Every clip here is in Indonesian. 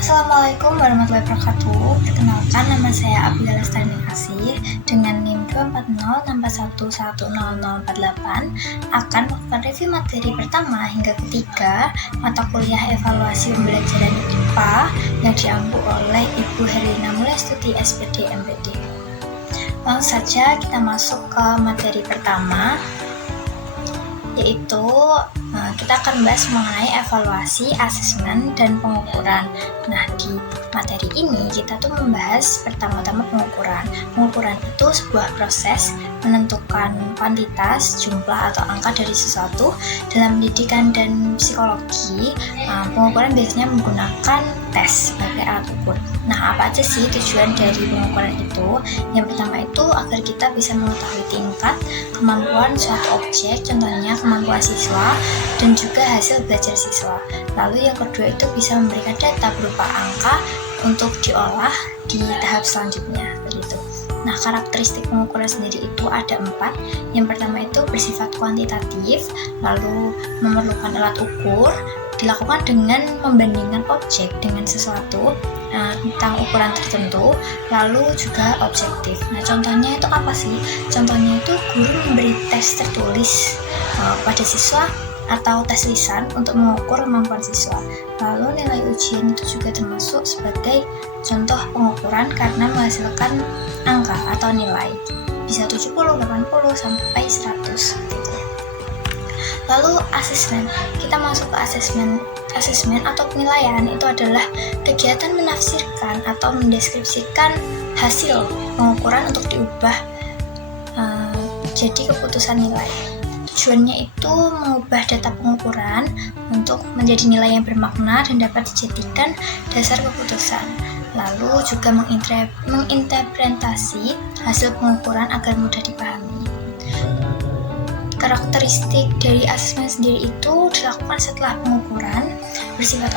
Assalamualaikum warahmatullahi wabarakatuh. Perkenalkan, nama saya Abila Lestari Kasih dengan NIM 24081110048 akan melakukan review materi pertama hingga ketiga mata kuliah evaluasi pembelajaran IPA yang diampu oleh Ibu Herlina Mulyastuti SPD MPD. Langsung saja kita masuk ke materi pertama, yaitu kita akan membahas mengenai evaluasi, asesmen, dan pengukuran. Nah, di materi ini kita tuh membahas pertama-tama pengukuran. Pengukuran itu sebuah proses menentukan kuantitas, jumlah, atau angka dari sesuatu. Dalam pendidikan dan psikologi, pengukuran biasanya menggunakan tes sebagai alat ukur. Nah, apa aja sih tujuan dari pengukuran itu? Yang pertama itu agar kita bisa mengetahui tingkat kemampuan suatu objek, contohnya kemampuan siswa, dan juga hasil belajar siswa. Lalu yang kedua itu bisa memberikan data berupa angka untuk diolah di tahap selanjutnya, begitu. Nah, karakteristik pengukuran sendiri itu ada 4. Yang pertama itu bersifat kuantitatif, lalu memerlukan alat ukur, dilakukan dengan membandingkan objek dengan sesuatu tentang ukuran tertentu, lalu juga objektif. Nah, contohnya itu apa sih? Contohnya itu guru memberi tes tertulis pada siswa atau tes lisan untuk mengukur kemampuan siswa. Lalu nilai ujian itu juga termasuk sebagai contoh pengukuran karena menghasilkan angka atau nilai. Bisa 70, 80, sampai 100 gitu. Lalu asesmen. Kita masuk ke asesmen. Asesmen atau penilaian itu adalah kegiatan menafsirkan atau mendeskripsikan hasil pengukuran untuk diubah jadi keputusan nilai. Tujuannya itu mengubah data pengukuran untuk menjadi nilai yang bermakna dan dapat dijadikan dasar keputusan. Lalu juga menginterpretasi hasil pengukuran agar mudah dipahami. Karakteristik dari asesmen sendiri itu dilakukan setelah pengukuran, bersifat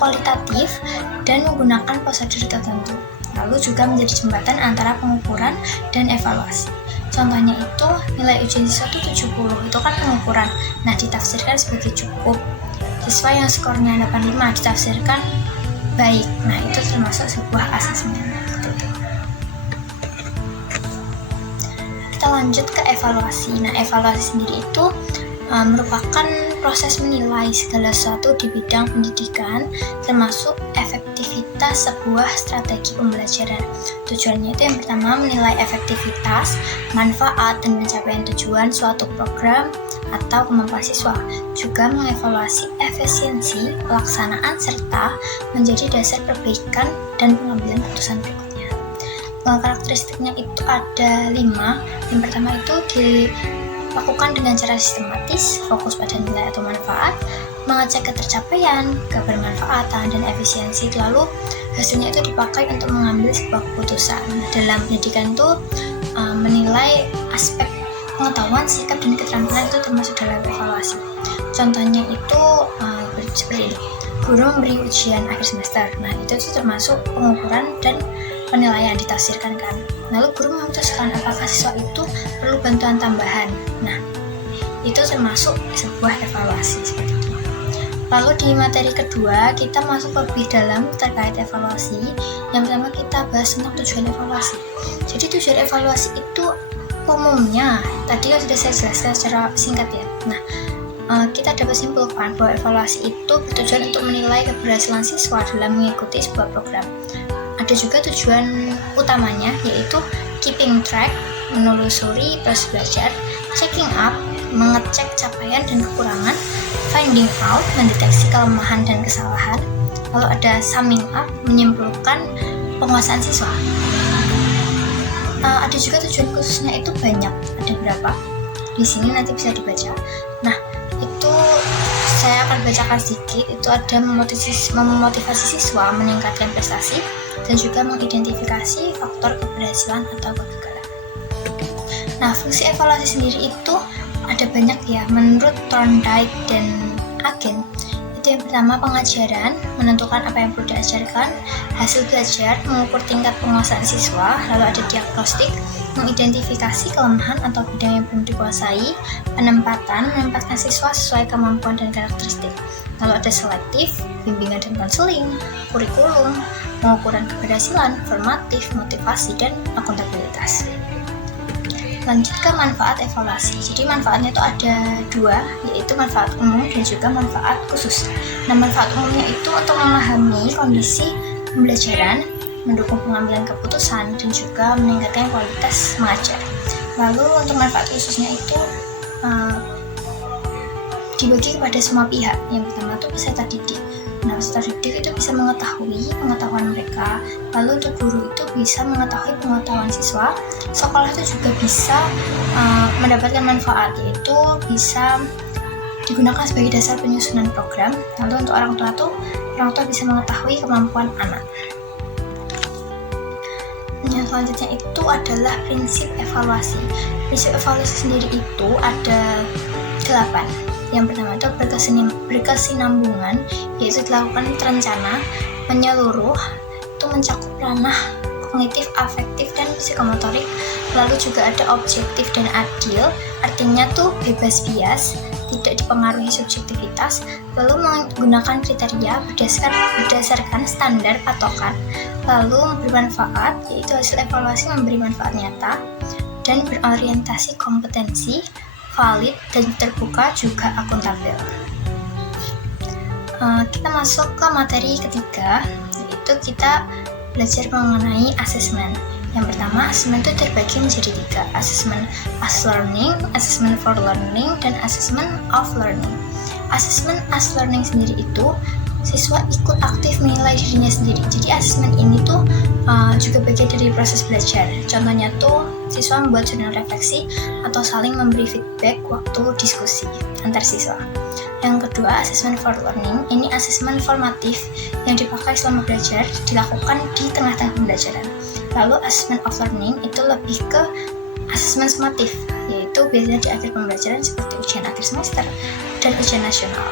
kualitatif, dan menggunakan prosedur tertentu. Lalu juga menjadi jembatan antara pengukuran dan evaluasi. Contohnya itu nilai ujian siswa itu 70, itu kan pengukuran. Nah, ditafsirkan sebagai cukup. Siswa yang skornya 85 ditafsirkan baik. Nah, itu termasuk sebuah asesmen. Kita lanjut ke evaluasi. Nah, evaluasi sendiri itu merupakan proses menilai segala sesuatu di bidang pendidikan, termasuk efektivitas sebuah strategi pembelajaran. Tujuannya itu yang pertama menilai efektivitas, manfaat, dan pencapaian tujuan suatu program atau kemampuan siswa. Juga mengevaluasi efisiensi pelaksanaan serta menjadi dasar perbaikan dan pengambilan keputusan berikutnya. Karakteristiknya itu ada 5. Yang pertama itu dilakukan dengan cara sistematis, fokus pada nilai atau manfaat, mengecek ketercapaian, kebermanfaatan, dan efisiensi. Lalu hasilnya itu dipakai untuk mengambil sebuah keputusan. Dalam pendidikan itu menilai aspek pengetahuan, sikap, dan keterampilan itu termasuk dalam evaluasi. Contohnya itu seperti ini. Guru memberi ujian akhir semester. Nah, itu termasuk pengukuran dan penilaian ditafsirkan kan. Lalu guru memutuskan apakah siswa itu perlu bantuan tambahan. Nah, itu termasuk sebuah evaluasi seperti itu. Lalu di materi kedua kita masuk lebih dalam terkait evaluasi. Yang pertama kita bahas tentang tujuan evaluasi. Jadi tujuan evaluasi itu umumnya tadi sudah saya jelaskan secara singkat ya. Nah, kita dapat simpulkan bahwa evaluasi itu bertujuan untuk menilai keberhasilan siswa dalam mengikuti sebuah program. Ada juga tujuan utamanya, yaitu keeping track, menelusuri proses belajar, checking up, mengecek capaian dan kekurangan, finding out, mendeteksi kelemahan dan kesalahan, lalu ada summing up, menyimpulkan penguasaan siswa. Ada juga tujuan khususnya itu banyak, ada berapa? Di sini nanti bisa dibaca. Nah, itu saya akan bacakan sedikit. Itu ada memotivasi siswa meningkatkan prestasi dan juga mengidentifikasi faktor keberhasilan atau kegagalan. Nah, fungsi evaluasi sendiri itu ada banyak ya. Menurut Thorndike dan Agen, itu yang pertama pengajaran, menentukan apa yang perlu diajarkan, hasil belajar, mengukur tingkat penguasaan siswa, lalu ada diagnostik, mengidentifikasi kelemahan atau bidang yang belum dikuasai, menempatkan siswa sesuai kemampuan dan karakteristik. Lalu ada selektif, bimbingan dan konseling, kurikulum, pengukuran keberhasilan, formatif, motivasi, dan akuntabilitas. Lanjut ke manfaat evaluasi. Jadi manfaatnya itu ada dua, yaitu manfaat umum dan juga manfaat khusus. Nah, manfaat umumnya itu untuk memahami kondisi pembelajaran, mendukung pengambilan keputusan, dan juga meningkatkan kualitas mengajar. Lalu untuk manfaat khususnya itu dibagi kepada semua pihak. Yang pertama itu peserta didik. Nah, peserta didik itu bisa mengetahui pengetahuan mereka. Lalu untuk guru itu bisa mengetahui pengetahuan siswa. Sekolah itu juga bisa mendapatkan manfaat, yaitu bisa digunakan sebagai dasar penyusunan program. Lalu untuk orang tua bisa mengetahui kemampuan anak. Yang selanjutnya itu adalah prinsip evaluasi. Prinsip evaluasi sendiri itu ada 8. Yang pertama itu berkesinambungan, yaitu dilakukan terencana, menyeluruh, itu mencakup ranah kognitif, afektif, dan psikomotorik. Lalu juga ada objektif dan adil, artinya tuh bebas bias, tidak dipengaruhi subjektivitas, lalu menggunakan kriteria berdasarkan standar patokan, lalu memberi manfaat, yaitu hasil evaluasi memberi manfaat nyata, dan berorientasi kompetensi, valid dan terbuka, juga akuntabel. Kita masuk ke materi ketiga, yaitu kita belajar mengenai asesmen. Yang pertama, asesmen itu terbagi menjadi 3, asesmen as learning, asesmen for learning, dan asesmen of learning. Asesmen as learning sendiri itu siswa ikut aktif menilai dirinya sendiri. Jadi asesmen ini tuh juga bagian dari proses belajar. Contohnya tuh siswa membuat jurnal refleksi atau saling memberi feedback waktu diskusi antar siswa. Yang kedua, asesmen for learning. Ini asesmen formatif yang dipakai selama belajar, dilakukan di tengah-tengah pembelajaran. Lalu asesmen of learning itu lebih ke asesmen sumatif, yaitu biasanya di akhir pembelajaran seperti ujian akhir semester dan ujian nasional.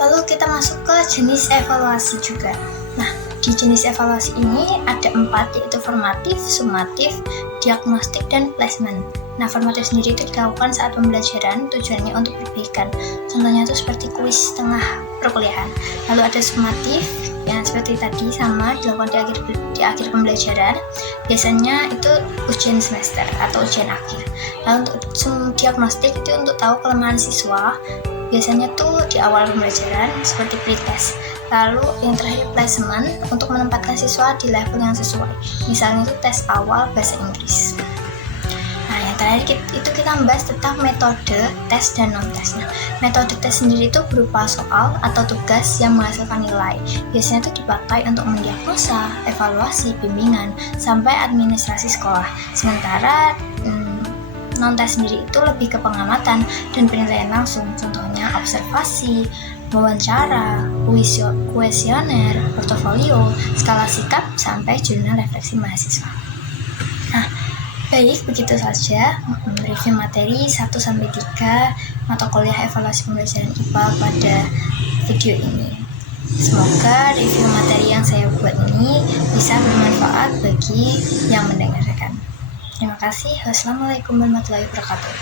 Lalu kita masuk ke jenis evaluasi juga. Nah, di jenis evaluasi ini ada 4, yaitu formatif, sumatif, diagnostik, dan placement. Nah, formatif sendiri itu dilakukan saat pembelajaran, tujuannya untuk perbaikan. Contohnya itu seperti kuis tengah perkuliahan. Lalu ada sumatif, yang seperti tadi sama dilakukan di akhir pembelajaran. Biasanya itu ujian semester atau ujian akhir. Lalu untuk diagnostik itu untuk tahu kelemahan siswa. Biasanya tuh di awal pembelajaran seperti pretest. Lalu yang terakhir placement untuk menempatkan siswa di level yang sesuai. Misalnya itu tes awal bahasa Inggris. Nah, yang terakhir itu kita membahas tentang metode tes dan non-tes. Nah, metode tes sendiri itu berupa soal atau tugas yang menghasilkan nilai. Biasanya itu dipakai untuk mendiagnosa, evaluasi, bimbingan, sampai administrasi sekolah. Sementara non-tes sendiri itu lebih ke pengamatan dan penilaian langsung. Contohnya observasi, wawancara, kuesioner, portofolio, skala sikap, sampai jurnal refleksi mahasiswa. Nah, baik, begitu saja review materi 1-3 mata kuliah evaluasi pembelajaran IPA pada video ini. Semoga review materi yang saya buat ini bisa bermanfaat bagi yang mendengarkan. Terima kasih. Wassalamualaikum warahmatullahi wabarakatuh.